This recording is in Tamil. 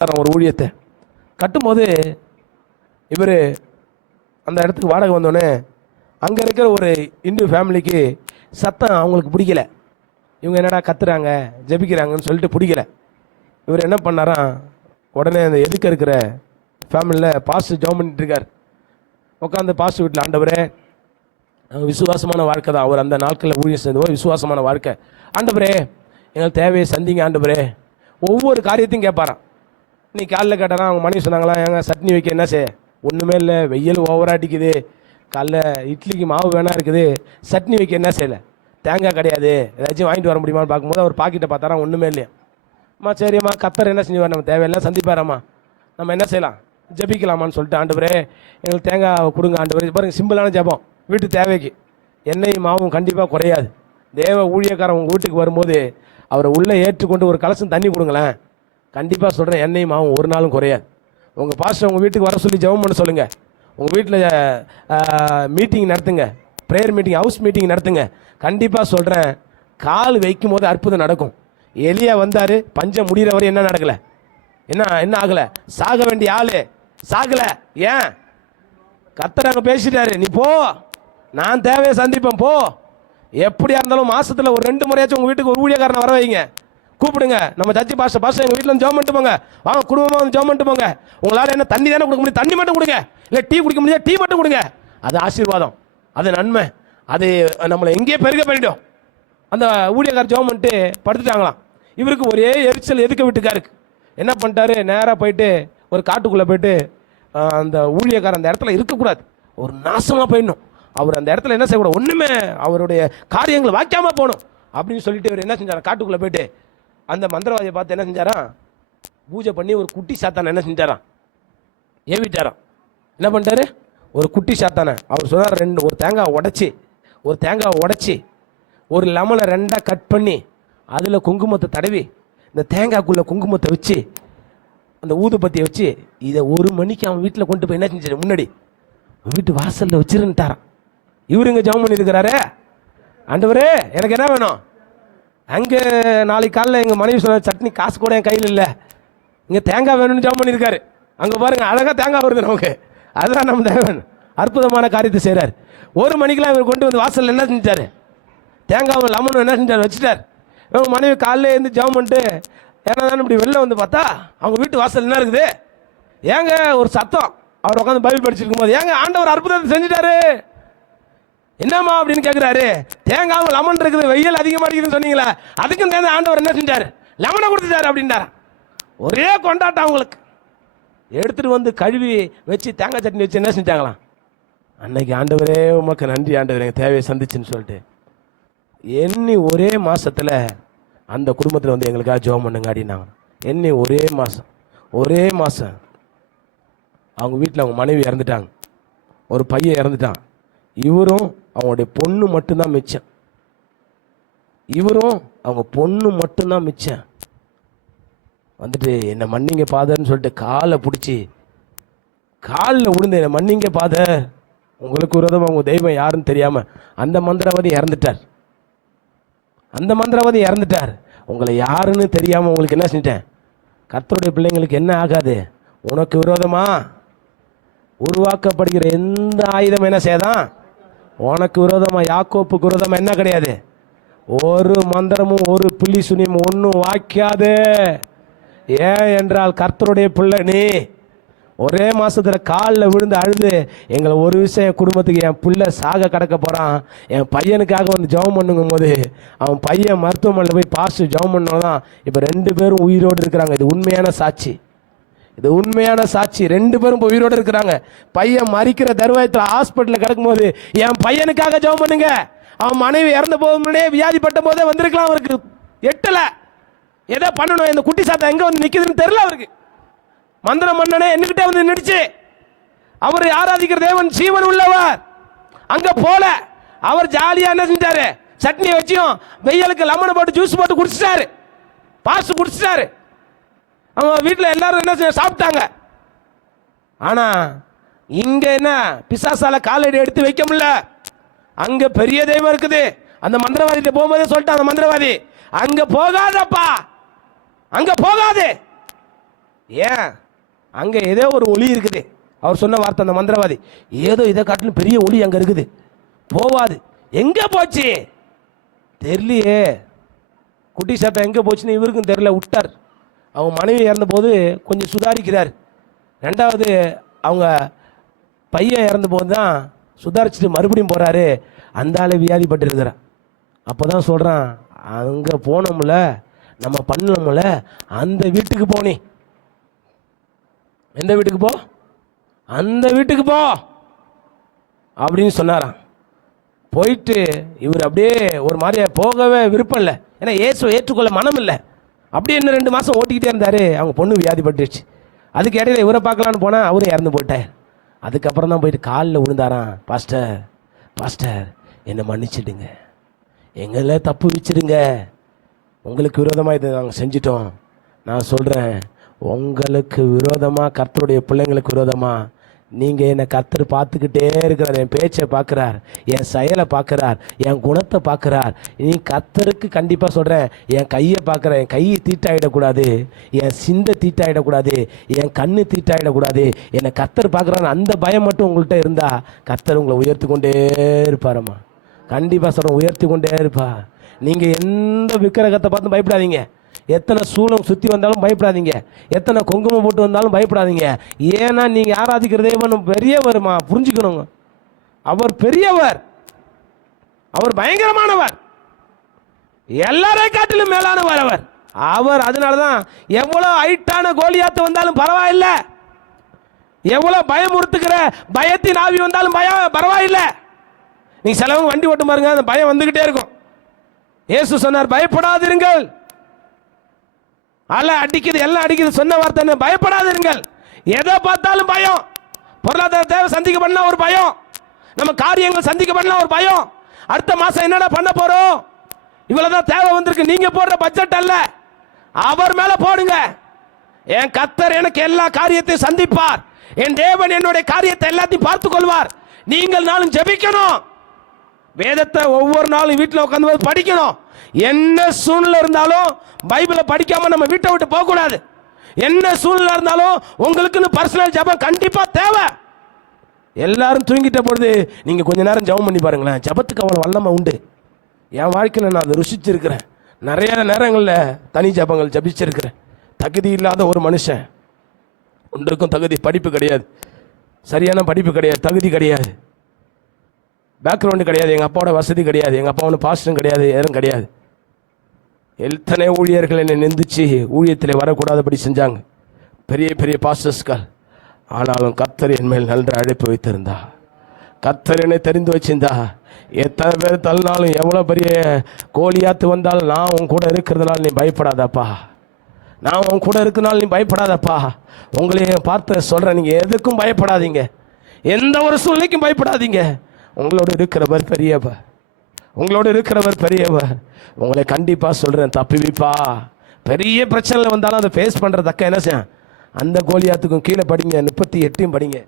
ஒரு ஊழியத்தை கட்டும்போது இவர் அந்த இடத்துக்கு வாடகை வந்தோடனே அங்கே இருக்கிற ஒரு இந்து ஃபேமிலிக்கு சத்தம் அவங்களுக்கு பிடிக்கல. இவங்க என்னடா கத்துறாங்க ஜெபிக்கிறாங்கன்னு சொல்லிட்டு பிடிக்கல. இவர் என்ன பண்ணாராம், உடனே அந்த எதுக்க இருக்கிற ஃபேமிலியில் பாஸ்டர் ஜெபம் பண்ணிட்டு இருக்கார். உட்காந்து பாஸ்டர் வீட்டில், ஆண்டவரே விசுவாசமான வாழ்க்கை தான். அவர் அந்த நாட்களில் ஊழியம் செஞ்சது விசுவாசமான வாழ்க்கை. ஆண்டவரே எங்களுக்கு தேவையை சந்திங்க ஆண்டவரே. ஒவ்வொரு காரியத்தையும் கேட்பாராம். நீ காலைல கேட்டாரா, அவங்க மனைவி சொன்னாங்களா, ஏங்க சட்னி வைக்க என்ன செய்ய, ஒன்றுமே இல்லை, வெயில் ஓவராக அடிக்குது, காலைல இட்லிக்கு மாவு வேணா இருக்குது, சட்னி வைக்க என்ன செய்யலை, தேங்காய் கிடையாது, ஏதாச்சும் வாங்கிட்டு வர முடியுமான்னு பார்க்கும்போது அவர் பாக்கெட்டை பார்த்தாரா, ஒன்றுமே இல்லையா. அம்மா சரிம்மா, கத்தர் என்ன செஞ்சுவார், நம்ம தேவையெல்லாம் சந்திப்பாராம்மா, நம்ம என்ன செய்யலாம், ஜபிக்கலாமான்னு சொல்லிட்டு, ஆண்டவரே எங்களுக்கு தேங்காய் கொடுங்க ஆண்டவரே. பாருங்கள், சிம்பிளான ஜபம், வீட்டு தேவைக்கு. எண்ணெய் மாவும் கண்டிப்பாக குறையாது. தேவ ஊழியக்காரன் உங்கள் வீட்டுக்கு வரும்போது அவரை உள்ளே ஏற்றுக்கொண்டு ஒரு கலசம் தண்ணி கொடுங்களேன், கண்டிப்பாக சொல்கிறேன், எண்ணெய் மாவும் ஒரு நாளும் குறையாது. உங்கள் பாஸ்டர் உங்கள் வீட்டுக்கு வர சொல்லி ஜெபம் பண்ண சொல்லுங்கள். உங்கள் வீட்டில் மீட்டிங் நடத்துங்க, ப்ரேயர் மீட்டிங், ஹவுஸ் மீட்டிங் நடத்துங்க. கண்டிப்பாக சொல்கிறேன், கால் வைக்கும் போது அற்புதம் நடக்கும். எலியா வந்தார், பஞ்சம் முடிகிற வரை என்ன நடக்கலை, என்ன ஆகலை, சாக வேண்டிய ஆள் சாகலை. ஏன், கர்த்தர் அங்கே பேசிட்டாரு, நீ போ, நான் தேவையை சந்திப்பேன் போ. எப்படியா இருந்தாலும் மாசத்துல ஒரு 2 முறையாச்சும் உங்க வீட்டுக்கு ஒரு ஊழியக்காரனை வர வைங்க, கூப்பிடுங்க. நம்ம சர்ச்சை பாஸ்டர் எங்க வீட்டில் ஜெபம் பண்ணிட்டு போங்க, வாங்க குடும்பமாக வந்து ஜெபம் பண்ணிட்டு போங்க. உங்களால் என்ன தண்ணி தானே கொடுக்க முடியும், தண்ணி மட்டும் கொடுங்க. இல்லை டீ குடிக்க முடியாது, டீ மட்டும் கொடுங்க. அது ஆசீர்வாதம், அது நன்மை, அது நம்மளை எங்கேயே பெருக பண்ணிடும். அந்த ஊழியக்காரர் ஜெபம் பண்ணிட்டு படுத்துட்டாங்களாம். இவருக்கு ஒரே எரிச்சல், எதுக்க வீட்டுக்காருக்கு. என்ன பண்ணிட்டாரு, நேராக போயிட்டு ஒரு காட்டுக்குள்ளே போயிட்டு, அந்த ஊழியக்காரர் அந்த இடத்துல இருக்கக்கூடாது, ஒரு நாசமாக போயிடணும், அவர் அந்த இடத்துல என்ன செய்யக்கூடாது, ஒன்றுமே அவருடைய காரியங்களை வாய்க்காமல் போகணும் அப்படின்னு சொல்லிட்டு இவர் என்ன செஞ்சாரா, காட்டுக்குள்ளே போயிட்டு அந்த மந்திரவாதியை பார்த்து என்ன செஞ்சாராம், பூஜை பண்ணி ஒரு குட்டி சாத்தானை என்ன செஞ்சாராம், ஏவிட்டாராம். என்ன பண்ணிட்டாரு, ஒரு குட்டி சாத்தானை. அவர் சொன்னார், ஒரு தேங்காய் உடைச்சி ஒரு லெமனை 2ஆக கட் பண்ணி அதில் குங்குமத்தை தடவி இந்த தேங்காய்க்குள்ளே குங்குமத்தை வச்சு அந்த ஊதுபத்தியை வச்சு இதை 1 மணிக்கு அவன் வீட்டில் கொண்டு போய் என்ன செஞ்சாரு, முன்னாடி வீட்டு வாசலில் வச்சிருந்துட்டாரான். இவருங்க ஜெபம் பண்ணியிருக்கிறாரு, ஆண்டவரே எனக்கு என்ன வேணும், அங்கே நாளைக்கு காலையில் எங்கள் மனைவி சொன்ன சட்னி காசு கூட என் கையில் இல்லை, இங்கே தேங்காய் வேணும்னு ஜெபம் பண்ணியிருக்காரு. அங்கே பாருங்க அழகாக தேங்காய் வருது நமக்கு, அதுதான் நம்ம தேவன் அற்புதமான காரியத்தை செய்கிறார். 1 மணிக்கெலாம் இவர் கொண்டு வந்து வாசலில் என்ன செஞ்சார், தேங்காவும் லெமனும் என்ன செஞ்சார், வச்சுட்டார். இவங்க மனைவி காலையில் இருந்து ஜெபம் பண்ணிட்டு ஏன்னா தானே இப்படி வெளில வந்து பார்த்தா அவங்க வீட்டு வாசல் என்ன இருக்குது, ஏங்க ஒரு சத்தம். அவர் உட்காந்து பைபிள் படிச்சிருக்கும் போது, ஏங்க ஆண்டவர் அற்புதத்தை செஞ்சுட்டாரு, என்னம்மா அப்படின்னு கேட்குறாரு. தேங்காவும் லெமன் இருக்குது, வெயில் அதிகமாக இருக்குதுன்னு சொன்னீங்களா, அதுக்கும் தேர்ந்த ஆண்டவர் என்ன செஞ்சார், லெமனை கொடுத்துட்டாரு அப்படின்றாரா. ஒரே கொண்டாட்டம் அவங்களுக்கு. எடுத்துகிட்டு வந்து கழுவி வச்சு தேங்காய் சட்னி வச்சு என்ன செஞ்சாங்களாம், அன்னைக்கு ஆண்டவரே உமக்கு நன்றி ஆண்டவர், எங்கள் தேவையை சந்திச்சுன்னு சொல்லிட்டு எண்ணி ஒரே மாதத்தில் அந்த குடும்பத்தில் வந்து எங்களுக்காக ஜெபம் பண்ணுங்க அப்படின்னாங்க. எண்ணி ஒரே மாதம் அவங்க வீட்டில் அவங்க மனைவி இறந்துட்டாங்க, ஒரு பையன் இறந்துட்டான். இவரும் அவங்களுடைய பொண்ணு மட்டும்தான் மிச்சம், அவங்க பொண்ணு மட்டும்தான் மிச்சம். வந்துட்டு என்னை மன்னிங்க பாதர்ன்னு சொல்லிட்டு காலை பிடிச்சி காலில் விழுந்து என்னை மன்னிங்க பாதர், உங்களுக்கு விரோதமாக அவங்க தெய்வம் யாருன்னு தெரியாமல் அந்த மந்திரவாதி இறந்துட்டார். உங்களை யாருன்னு தெரியாமல் உங்களுக்கு என்ன செஞ்சிட்டேன், கர்த்தருடைய பிள்ளைங்களுக்கு என்ன ஆகாது, உனக்கு விரோதமாக உருவாக்கப்படுகிற எந்த ஆயுதம் என்ன செய்யதான், உனக்கு விரோதமாக யாக்கோப்புக்கு விரோதமாக என்ன கிடையாது, ஒரு மந்திரமும் ஒரு புள்ளி சுனியும் ஒன்றும் வாய்க்காது. ஏன் என்றால் கர்த்தருடைய பிள்ளை நீ. ஒரே மாதத்தில் காலில் விழுந்து அழுது, எங்களை ஒரு விஷயம், குடும்பத்துக்கு என் பிள்ளை சாக கிடக்க போகிறான், என் பையனுக்காக வந்து ஜெபம் பண்ணுங்கும் போது அவன் பையன் மருத்துவமனையில் போய் பாஸ்டர் ஜெபம் பண்ணதான் இப்போ 2 பேரும் உயிரோடு இருக்கிறாங்க. இது உண்மையான சாட்சி, 2 பேரும் இப்போ உயிரோடு இருக்கிறாங்க. பையன் மறிக்கிற தருவாயத்தில் ஹாஸ்பிட்டலில் கிடக்கும்போது என் பையனுக்காக ஜெபம் பண்ணுங்க, அவன் மனைவி இறந்த போது முன்னே வியாதிப்பட்ட போதே வந்திருக்கலாம், அவருக்கு எட்டலை, எதை பண்ணணும், இந்த குட்டி சாத்தம் எங்கே வந்து நிற்குதுன்னு தெரியல அவருக்கு. மந்திரம் மன்னனே என்கிட்ட வந்து நின்றுச்சு. அவர் ஆராதிக்கிற தேவன் ஜீவன் உள்ளவர். அங்க போல அவர் ஜாலியா என்ன செஞ்சாரு, சட்னி வச்சியும் வெயிலுக்கு லெமன் போட்டு ஜூஸ் போட்டு குடிச்சிட்டாரு, பாஸ் குடிச்சிட்டாரு. அவங்க வீட்டில் எல்லாரும் என்ன சாப்பிட்டாங்க. ஆனா இங்க என்ன, பிசாசால காலடி எடுத்து வைக்க முடியல. அங்க பெரிய தெய்வம் இருக்குது. அந்த மந்திரவாதிட்ட போகும்போதே சொல்லிட்டான் அந்த மந்திரவாதி, அங்க போகாதப்பா, அங்க போகாது. ஏன் அங்கே ஏதோ ஒரு ஒளி இருக்குது. அவர் சொன்ன வார்த்தை அந்த மந்திரவாதி, ஏதோ இதை காட்டிலும் பெரிய ஒளி அங்கே இருக்குது, போவாது. எங்கே போச்சு தெரியலையே. குட்டி சாத்தா எங்கே போச்சுன்னு இவருக்கும் தெரியல, விட்டார். அவங்க மனைவி இறந்தபோது கொஞ்சம் சுதாரிக்கிறார். ரெண்டாவது அவங்க பையன் இறந்தபோது தான் சுதாரிச்சுட்டு மறுபடியும் போகிறாரு. அந்த ஆளை வியாதிப்பட்டு இருக்கிறான். அப்போ தான் சொல்கிறான், அங்கே போனோம்ல, நம்ம பண்ணோம்ல, அந்த வீட்டுக்கு போனே. எந்த வீட்டுக்கு போ? அந்த வீட்டுக்கு போ அப்படின்னு சொன்னாராம். போயிட்டு இவர் அப்படியே ஒரு மாதிரியா போகவே விருப்பம் இல்லை. ஏன்னா இயேசுவை ஏற்றுக்கொள்ள மனம் இல்லை. அப்படியே இன்னும் 2 மாதம் ஓட்டிக்கிட்டே இருந்தார். அவங்க பொண்ணு வியாதிப்பட்டுருச்சு. அதுக்கு இடையில இவரை பார்க்கலான்னு போனால் அவரும் இறந்து போட்டார். அதுக்கப்புறம் தான் போயிட்டு காலில் விழுந்தாராம், பாஸ்டர் பாஸ்டர் என்னை மன்னிச்சிடுங்க, எங்களை தப்பு வச்சிடுங்க, உங்களுக்கு விரோதமாக இதை நாங்கள் செஞ்சிட்டோம். நான் சொல்கிறேன், உங்களுக்கு விரோதமாக, கர்த்தருடைய பிள்ளைங்களுக்கு விரோதமாக நீங்கள் என்னை கர்த்தர் பார்த்துக்கிட்டே இருக்கிறார். என் பேச்சை பார்க்குறார், என் செயலை பார்க்குறார், என் குணத்தை பார்க்குறார். நீ கர்த்தருக்கு கண்டிப்பாக சொல்கிறேன், என் கையை பார்க்குற, என் கையை தீட்டாயிடக்கூடாது, என் சிந்தை தீட்டாயிடக்கூடாது, என் கண்ணு தீட்டாயிடக்கூடாது, என்னை கர்த்தர் பார்க்குறான்னு அந்த பயம் மட்டும் உங்கள்கிட்ட இருந்தால் கர்த்தர் உங்களை உயர்த்தி கொண்டே இருப்பாரம்மா. கண்டிப்பாக சொல்கிறேன், உயர்த்தி கொண்டே இருப்பா. நீங்கள் எந்த விக்கிரகத்தை பார்த்து பயப்படாதீங்க. எத்தனை சூளம் சுற்றி வந்தாலும் பயப்படாதீங்க. எத்தனை குங்குமம் போட்டு வந்தாலும் பயப்படாதீங்க. ஏன்னா நீங்கள் ஆராதிக்கிற தேவன் பெரியவருமா, புரிஞ்சுக்கணுங்க. அவர் பெரியவர், அவர் பயங்கரமானவர், எல்லாரை காட்டிலும் மேலானவர் அவர். அதனால தான் எவ்வளோ ஹைட்டான கோலியாத்து வந்தாலும் பரவாயில்லை, எவ்வளோ பயமுறுத்துக்கிற பயத்தின் ஆவி வந்தாலும் பரவாயில்லை. நீங்க சிலவங்க வண்டி ஓட்டும் பாருங்க, அந்த பயம் வந்துகிட்டே இருக்கும். இயேசு சொன்னார், பயப்படாதிருங்கள். அலை அடிக்குது, எல்லாம் அடிக்குது, சொன்ன வார்த்தை பயப்படாதிருங்கள். எதை பார்த்தாலும் பயம். பொருளாதார தேவை சந்திக்கப்படலாம் ஒரு பயம், நம்ம காரியங்கள் சந்திக்கப்படலாம் ஒரு பயம். அடுத்த மாசம் என்னடா பண்ண போறோம், இவ்வளவுதான் தேவை வந்திருக்கு. நீங்க போடுற பட்ஜெட் அல்ல, அவர் மேல போடுங்க. என் கர்த்தர் எனக்கு எல்லா காரியத்தையும் சந்திப்பார், என் தேவன் என்னுடைய காரியத்தை எல்லாத்தையும் பார்த்துக் கொள்வார். நீங்கள் நாளும் ஜெபிக்கணும், வேதத்தை ஒவ்வொரு நாளும் வீட்டில் உட்காந்து படிக்கணும். என்ன சூழ்நிலை இருந்தாலும் பைபிளை படிக்காம நம்ம வீட்டை விட்டு போக கூடாது. என்ன சூழ்நிலை இருந்தாலும் உங்களுக்குன்னு பர்சனல் ஜெபம் கண்டிப்பா தேவை. எல்லாரும் தூங்கிட்ட பொழுது நீங்க கொஞ்ச நேரம் ஜெபம் பண்ணி பாருங்களேன், ஜெபத்துக்கு அவ்வளவு வல்லமை உண்டு. என் வாழ்க்கையில் நான் அதை ருசிச்சிருக்கிறேன். நிறைய நேரங்களில் தனி ஜெபங்கள் ஜபிச்சிருக்கிறேன். தகுதி இல்லாத ஒரு மனுஷன், ஒன்றுக்கும் தகுதி, படிப்பு கிடையாது, சரியான படிப்பு கிடையாது, தகுதி கிடையாது, பேக்ரவுண்டு கிடையாது, எங்கள் அப்பாவோட வசதி கிடையாது, எங்கள் அப்பா ஒன்று பாஸ்டரும் கிடையாது, எதுவும் கிடையாது. எத்தனை ஊழியர்கள் என்னை நிந்திச்சு ஊழியத்தில் வரக்கூடாதபடி செஞ்சாங்க, பெரிய பெரிய பாஸ்டர்ஸ்கள். ஆனாலும் கர்த்தர் என் மேல் நல்ல அழைப்பு வைத்திருந்தா, கர்த்தர் என்னை தெரிந்து வச்சிருந்தா. எத்தனை பேர் தள்ளினாலும், எவ்வளோ பெரிய கோலியாத்து வந்தாலும், நான் உன் கூட இருக்கிறதுனால நீ பயப்படாதப்பா, நான் உன் கூட இருக்கிறதுனால நீ பயப்படாதப்பா. உங்களையும் பார்த்து சொல்கிறேன், நீங்கள் எதுக்கும் பயப்படாதீங்க, எந்த ஒரு சூழ்நிலைக்கும் பயப்படாதீங்க. உங்களோடு இருக்கிறவர் பெரியவர், உங்களோடு இருக்கிறவர் பெரியவர். உங்களை கண்டிப்பாக சொல்கிறேன், தப்பிவிப்பா. பெரிய பிரச்சனை வந்தாலும் அதை ஃபேஸ் பண்ணுறதக்க என்ன செய்ய, அந்த கோலியாத்துக்கும் கீழே படிங்க, 38 படிங்க.